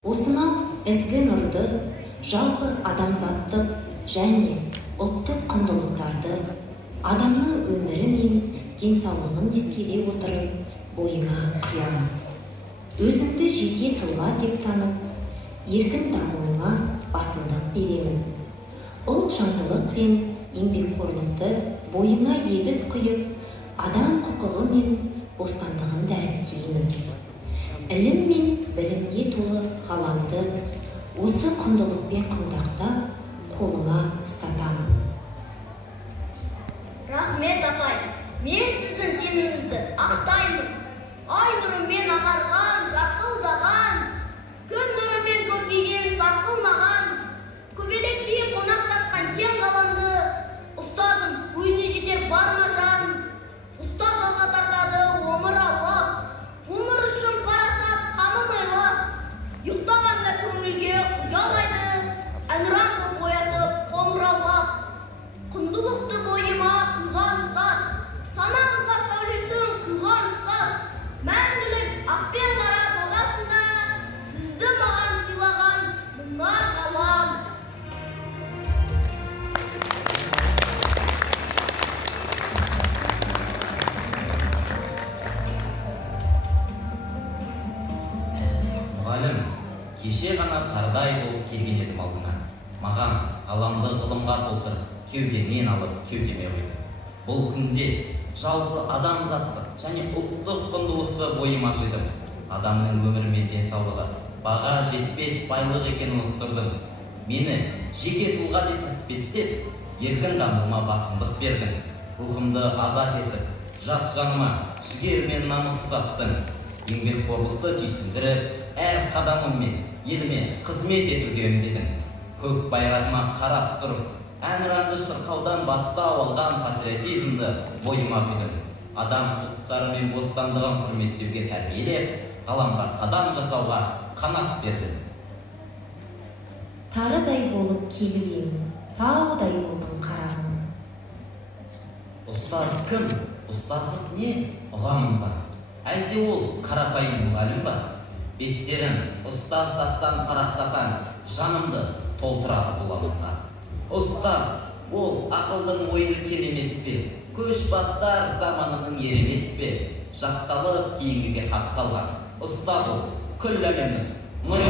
Осынау ізгі нұрды, жалпы адамзаттық және ұлттық құндылықтарды, адамның өмірі мен денсаулығын ескере отырып, бойыңа құямын. Өзімді жеке тұлға деп танып, еркін дамуыңа басымдық беремін. Ұлтжандылық пен еңбекқорлықты бойыңа егіз құйып, адам құқығы мен бостандығын дәріптеймін. Ілім мен білімге толы ғаламды осы құндылықпен құндақтап, қолыңа ұстатамын. Рахмет, апай. Мен сіздің сеніміңізді ақтаймын. Ай нұрымен ағарған, жарқылдаған, күн нұрымен көркейген сарқылмаған, көбелектей қонақтатқан кең ғаламды ұстазым өзіне жетер бар ма жан? Ұстаз алға тартады өмір аулап, өмір үшін парасат қамын ойлап, ұйықтағанда көңілге ұялайды, әнұран боп оятып қоңыраулап. Құндылықты бойыма құйған ұстаз, санамызға сәулесін құйған ұстаз, мәңгілік ақ пен қара додасында сізді маған сыйлаған мына ғалам. Мұғалім, кеше ғана қардай болып келген едім алдыңа. Маған ғаламды ғылымға толтырып, кеудемнен алып, кеудеме қойды. Бұл күнде жалпы адамзаттық және ұлттық құндылықты бойыма жидым. Адамның өмірі мен денсаулығы баға жетпес байлық екенін ұқтырдым. Мені жеке тұлға деп әспеттеп, еркін дамуыма басымдық бердің. Рухымды азат етіп, жас жаныма жігер мен намыс тұтаттың. Еңбекқорлықты түйсіндіріп, әр қадамыммен еліме қызмет етуге үндедің. Көк байрағыма қарап тұрып, әнұранды шырқаудан бастау алған патриотизмді бойыма құйдым. Адам құқықтары мен бостандығын құрметтеуге тәрбиелеп, ғаламға қадам жасауға қанат бердім. Тарыдай болып келіп ең, таудай болдың қарағым. Ұстаз кім? Ұстаздық не? Ұғамын ба? Әлде ол қарапайым мұғалім ба? Беттерін ұстаз тастан парақтасаң, жанымды толтырады бұл алаңға. Ұстаз, ол ақылдың ойыны кем емес пе? Көш бастар заманының ері емес пе? Жатталып кейінгіге хат қалған. Ұстаз ол, күллі әлемнің нұры.